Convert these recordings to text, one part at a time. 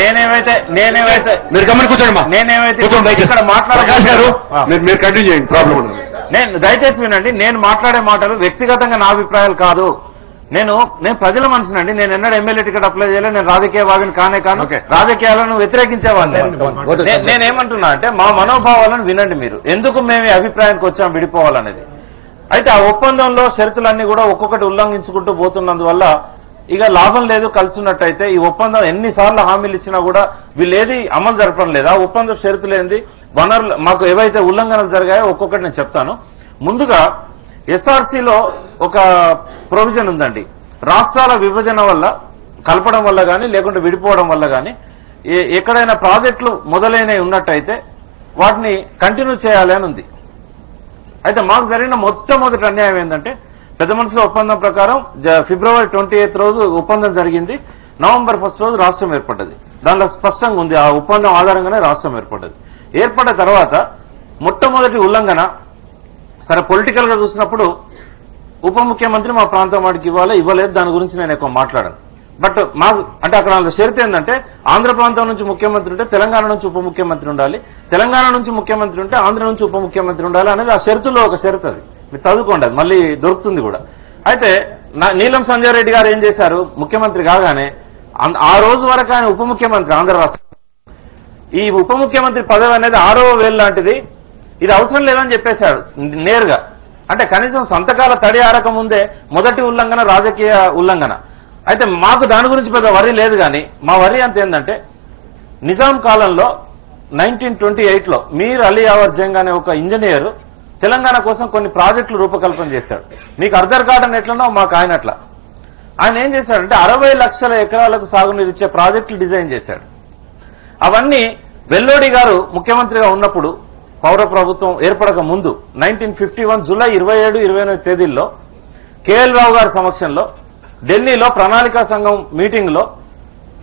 నేనేమైతే మీరు గమని కూర్చోండి. నేనేమైతే ఇక్కడ మాట్లాడారు మీరు కంటిన్యూ చేయండి. ప్రాబ్లం ఉండదు. నేను దయచేసి వినండి. నేను మాట్లాడే మాటలు వ్యక్తిగతంగా నా అభిప్రాయాలు కాదు. నేను ప్రజల మనిషినండి. నేను ఎన్నడూ ఎమ్మెల్యే టికెట్ అప్లై చేయలేదు. నేను రాజకీయవాదిని కాను. రాజకీయాలను వ్యతిరేకించేవాడిని. నేనేమంటున్నా అంటే మా మనోభావాలను వినండి మీరు. ఎందుకు మేము ఈ అభిప్రాయానికి వచ్చాం విడిపోవాలనేది. అయితే ఆ ఒప్పందంలో షరతులన్నీ కూడా ఒక్కొక్కటి ఉల్లంఘించుకుంటూ పోతున్నందువల్ల ఇక లాభం లేదు. కలుసున్నట్టయితే ఈ ఒప్పందం ఎన్నిసార్లు హామీలు ఇచ్చినా కూడా వీళ్ళు ఏది అమలు జరపడం లేదు. ఆ ఒప్పందం షరతులు ఏంది, వనరులు మాకు ఏవైతే ఉల్లంఘనలు జరిగాయో ఒక్కొక్కటి నేను చెప్తాను. ముందుగా ఎస్ఆర్సీలో ఒక ప్రొవిజన్ ఉందండి. రాష్ట్రాల విభజన వల్ల కలపడం వల్ల కానీ లేకుంటే విడిపోవడం వల్ల కానీ ఎక్కడైనా ప్రాజెక్టులు మొదలైనవి ఉన్నట్టయితే వాటిని కంటిన్యూ చేయాలి అని ఉంది. అయితే మాకు జరిగిన మొట్టమొదటి అన్యాయం ఏంటంటే పెద్ద మనుషుల ఒప్పందం ప్రకారం ఫిబ్రవరి 28 రోజు ఒప్పందం జరిగింది. నవంబర్ 1 రోజు రాష్ట్రం ఏర్పడ్డది. దానిలో స్పష్టంగా ఉంది ఆ ఒప్పందం ఆధారంగానే రాష్ట్రం ఏర్పడ్డది. ఏర్పడ్డ తర్వాత మొట్టమొదటి ఉల్లంఘన, సరే పొలిటికల్ గా చూసినప్పుడు ఉప ముఖ్యమంత్రి మా ప్రాంతం వాడికి ఇవ్వలేదు. దాని గురించి నేను ఎక్కువ మాట్లాడాను. బట్ మాకు అంటే అక్కడ షరతు ఏంటంటే ఆంధ్ర ప్రాంతం నుంచి ముఖ్యమంత్రి ఉంటే తెలంగాణ నుంచి ఉప ముఖ్యమంత్రి ఉండాలి, తెలంగాణ నుంచి ముఖ్యమంత్రి ఉంటే ఆంధ్ర నుంచి ఉప ముఖ్యమంత్రి ఉండాలి అనేది ఆ షరతులో ఒక షరతు. అది మీరు చదువుకోండి, అది మళ్ళీ దొరుకుతుంది కూడా. అయితే నీలం సంజయ్ రెడ్డి గారు ఏం చేశారు, ముఖ్యమంత్రి కాగానే ఆ రోజు వరకు ఆయన ఉప ముఖ్యమంత్రి ఆంధ్ర రాష్ట్రం. ఈ ఉప ముఖ్యమంత్రి పదవి అనేది 6వ వేలు లాంటిది. ఇది అవసరం లేదని చెప్పేశాడు నేరుగా. అంటే కనీసం సంతకాల తడి ఆరక ముందే మొదటి ఉల్లంఘన రాజకీయ ఉల్లంఘన. అయితే మాకు దాని గురించి పెద్ద వరి లేదు. కానీ మా వరి అంత ఏంటంటే నిజాం కాలంలో 1928లో మీర్ అలీ యావర్ జంగ్ అనే ఒక ఇంజనీర్ తెలంగాణ కోసం కొన్ని ప్రాజెక్టులు రూపకల్పన చేశాడు. మీకు అర్ధర్ గార్డెన్ ఎట్లనో మాకు ఆయన అట్లా. ఆయన ఏం చేశాడంటే 60 లక్షల ఎకరాలకు సాగునీరు ఇచ్చే ప్రాజెక్టులు డిజైన్ చేశాడు. అవన్నీ వెల్లోడి గారు ముఖ్యమంత్రిగా ఉన్నప్పుడు పౌర ప్రభుత్వం ఏర్పడక ముందు 1951 జూలై 27, 28 తేదీల్లో కేఎల్ రావు గారి సమక్షంలో ఢిల్లీలో ప్రణాళికా సంఘం మీటింగ్ లో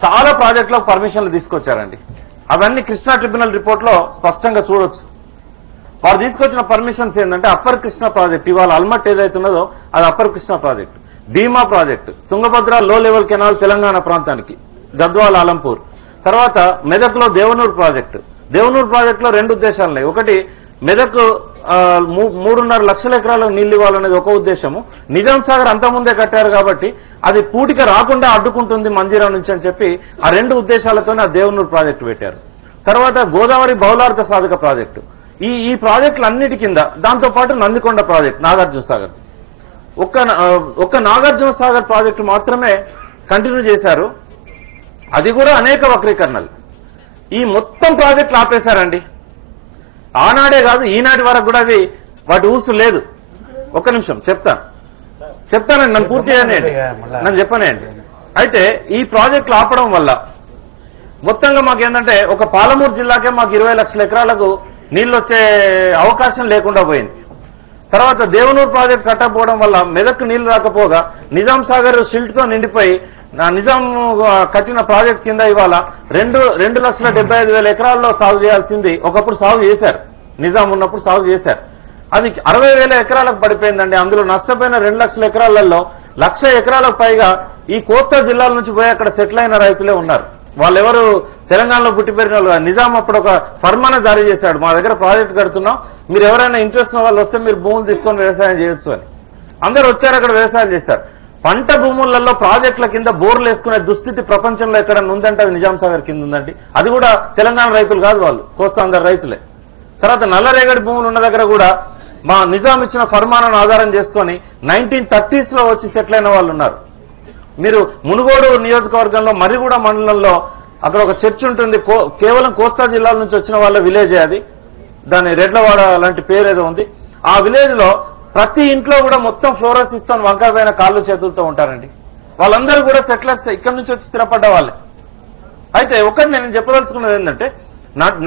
చాలా ప్రాజెక్టులకు పర్మిషన్లు తీసుకొచ్చారండి. అవన్నీ కృష్ణా ట్రిబ్యునల్ రిపోర్ట్ లో స్పష్టంగా చూడొచ్చు. వారు తీసుకొచ్చిన పర్మిషన్స్ ఏంటంటే అప్పర్ కృష్ణా ప్రాజెక్ట్, ఇవాళ అల్మట్ ఏదైతున్నదో అది అప్పర్ కృష్ణా ప్రాజెక్ట్, భీమా ప్రాజెక్టు, తుంగభద్ర లో లెవెల్ కెనాల్ తెలంగాణ ప్రాంతానికి గద్వాల అలంపూర్, తర్వాత మెదక్లో దేవనూరు ప్రాజెక్టు. దేవనూరు ప్రాజెక్టులో 2 ఉద్దేశాలు ఉన్నాయి. ఒకటి మెదక్ 3.5 లక్షల ఎకరాలకు నీళ్లు ఇవ్వాలనేది ఒక ఉద్దేశము. నిజాం సాగర్ అంతకుముందే కట్టారు కాబట్టి అది పూటిక రాకుండా అడ్డుకుంటుంది మంజీరా నుంచి అని చెప్పి ఆ 2 ఉద్దేశాలతోనే ఆ దేవనూరు ప్రాజెక్టు పెట్టారు. తర్వాత గోదావరి బహుళార్థ సాధక ప్రాజెక్టు. ఈ ప్రాజెక్టులన్నిటి కింద దాంతోపాటు నందికొండ ప్రాజెక్టు, నాగార్జున సాగర్, ఒక్క నాగార్జున సాగర్ ప్రాజెక్టు మాత్రమే కంటిన్యూ చేశారు. అది కూడా అనేక వక్రీకరణలు. ఈ మొత్తం ప్రాజెక్టులు ఆపేశారండి. ఆనాడే కాదు ఈనాటి వరకు కూడా అవి వాటి ఊసు లేదు. ఒక్క నిమిషం చెప్తానండి, నన్ను పూర్తి చేయనండి, నన్ను చెప్పనేయండి. అయితే ఈ ప్రాజెక్టులు ఆపడం వల్ల మొత్తంగా మాకేంటంటే ఒక పాలమూరు జిల్లాకే మాకు 20 లక్షల ఎకరాలకు నీళ్లు వచ్చే అవకాశం లేకుండా పోయింది. తర్వాత దేవనూరు ప్రాజెక్టు కట్టకపోవడం వల్ల మెదక్ నీళ్లు రాకపోగా నిజాం సాగర్ సిల్ట్తో నిండిపోయి నిజాం కట్టిన ప్రాజెక్ట్ కింద ఇవాళ 2,75,000 ఎకరాల్లో సాగు చేయాల్సింది ఒకప్పుడు సాగు చేశారు. నిజాం ఉన్నప్పుడు సాగు చేశారు. అది 60,000 ఎకరాలకు పడిపోయిందండి. అందులో నష్టపోయిన 2 లక్షల ఎకరాలలో 1,00,000 ఎకరాలకు పైగా ఈ కోస్తా జిల్లాల నుంచి పోయి అక్కడ సెటిల్ అయిన రైతులే ఉన్నారు. వాళ్ళెవరు తెలంగాణలో పుట్టి పెరిగిన వాళ్ళు. నిజాం అప్పుడు ఒక ఫర్మానా జారీ చేశాడు, మా దగ్గర ప్రాజెక్ట్ కడుతున్నాం, మీరు ఎవరైనా ఇంట్రెస్ట్ ఉన్న వాళ్ళు వస్తే మీరు భూములు తీసుకొని వ్యవసాయం చేయొచ్చు అని. అందరూ వచ్చారు, అక్కడ వ్యవసాయం చేశారు. పంట భూములలో ప్రాజెక్టుల కింద బోర్లు వేసుకునే దుస్థితి ప్రపంచంలో ఎక్కడన్నా ఉందంటే అది నిజాం సాగర్ కింద ఉందండి. అది కూడా తెలంగాణ రైతులు కాదు, వాళ్ళు కోస్తాంధ్ర రైతులే. తర్వాత నల్లరేగడి భూములు ఉన్న దగ్గర కూడా మా నిజాం ఇచ్చిన ఫర్మానాను ఆధారం చేసుకొని 1930s లో వచ్చి సెటిల్ అయిన వాళ్ళు ఉన్నారు. మీరు మునుగోడు నియోజకవర్గంలో మర్రిగూడ మండలంలో అక్కడ ఒక చర్చ్ ఉంటుంది, కేవలం కోస్తా జిల్లాల నుంచి వచ్చిన వాళ్ళ విలేజ్ అది, దాని రెడ్లవాడ లాంటి పేరు ఏదో ఉంది. ఆ విలేజ్ లో ప్రతి ఇంట్లో కూడా మొత్తం ఫ్లోరోసిస్ తో వంకాయపైన కాళ్ళు చేతులతో ఉంటారండి. వాళ్ళందరూ కూడా సెటిలర్స్, ఇక్కడ నుంచి వచ్చి స్థిరపడ్డ వాళ్ళే. అయితే ఒకటి నేను చెప్పదలుచుకున్నది ఏంటంటే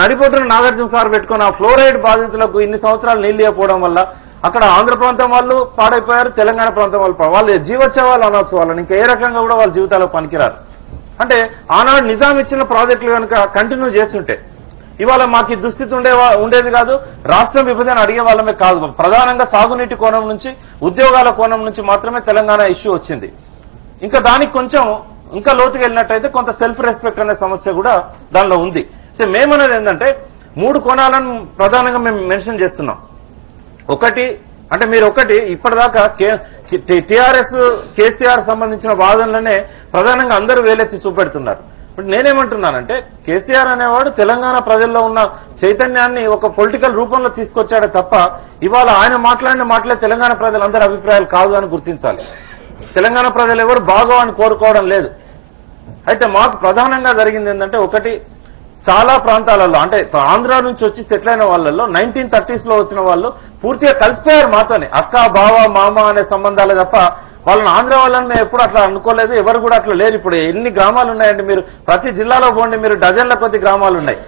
నడిపోతున్న నాగార్జున సార్ పెట్టుకుని ఆ ఫ్లోరైడ్ బాధితులకు ఇన్ని సంవత్సరాలు నీళ్ళు ఇవ్వకపోవడం వల్ల అక్కడ ఆంధ్ర ప్రాంతం వాళ్ళు పాడైపోయారు, తెలంగాణ ప్రాంతం వాళ్ళు జీవోత్సవ వాళ్ళు అనవచ్చు. వాళ్ళని ఇంకా ఏ రకంగా కూడా వాళ్ళ జీవితాలకు పనికిరారు. అంటే ఆనాడు నిజాం ఇచ్చిన ప్రాజెక్టులు కనుక కంటిన్యూ చేస్తుంటే ఇవాళ మాకు దుస్థితి ఉండేది కాదు. రాష్ట్రం విభజన అడిగే వాళ్ళమే కాదు, ప్రధానంగా సాగునీటి కోణం నుంచి ఉద్యోగాల కోణం నుంచి మాత్రమే తెలంగాణ ఇష్యూ వచ్చింది. ఇంకా దానికి కొంచెం ఇంకా లోతుగా వెళ్ళినట్టయితే కొంత సెల్ఫ్ రెస్పెక్ట్ అనే సమస్య కూడా దానిలో ఉంది. సో మేమనేది ఏంటంటే 3 కోణాలను ప్రధానంగా మేము మెన్షన్ చేస్తున్నాం. ఒకటి అంటే మీరు ఇప్పటిదాకా టీఆర్ఎస్ కేసీఆర్ సంబంధించిన వాదనలనే ప్రధానంగా అందరూ వేలెత్తి చూపెడుతున్నారు. ఇప్పుడు నేనేమంటున్నానంటే కేసీఆర్ అనేవాడు తెలంగాణ ప్రజల్లో ఉన్న చైతన్యాన్ని ఒక పొలిటికల్ రూపంలో తీసుకొచ్చాడే తప్ప ఇవాళ ఆయన మాట్లాడిన మాటలే తెలంగాణ ప్రజలందరి అభిప్రాయాలు కాదు అని గుర్తించాలి. తెలంగాణ ప్రజలు ఎవరు బాగోవని కోరుకోవడం లేదు. అయితే మాకు ప్రధానంగా జరిగింది ఏంటంటే ఒకటి చాలా ప్రాంతాలలో అంటే ఆంధ్ర నుంచి వచ్చి సెటిల్ అయిన వాళ్ళల్లో 1930s లో వచ్చిన వాళ్ళు పూర్తిగా కలిసిపోయారు మాతోనే. అక్క బావ మామ అనే సంబంధాలే తప్ప వాళ్ళని ఆంధ్ర వాళ్ళని మేము ఎప్పుడు అట్లా అనుకోలేదు. ఎవరు కూడా అట్లా లేరు. ఇప్పుడు ఎన్ని గ్రామాలు ఉన్నాయండి, మీరు ప్రతి జిల్లాలో పోండి, మీరు డజన్ల కొద్ది గ్రామాలు ఉన్నాయి.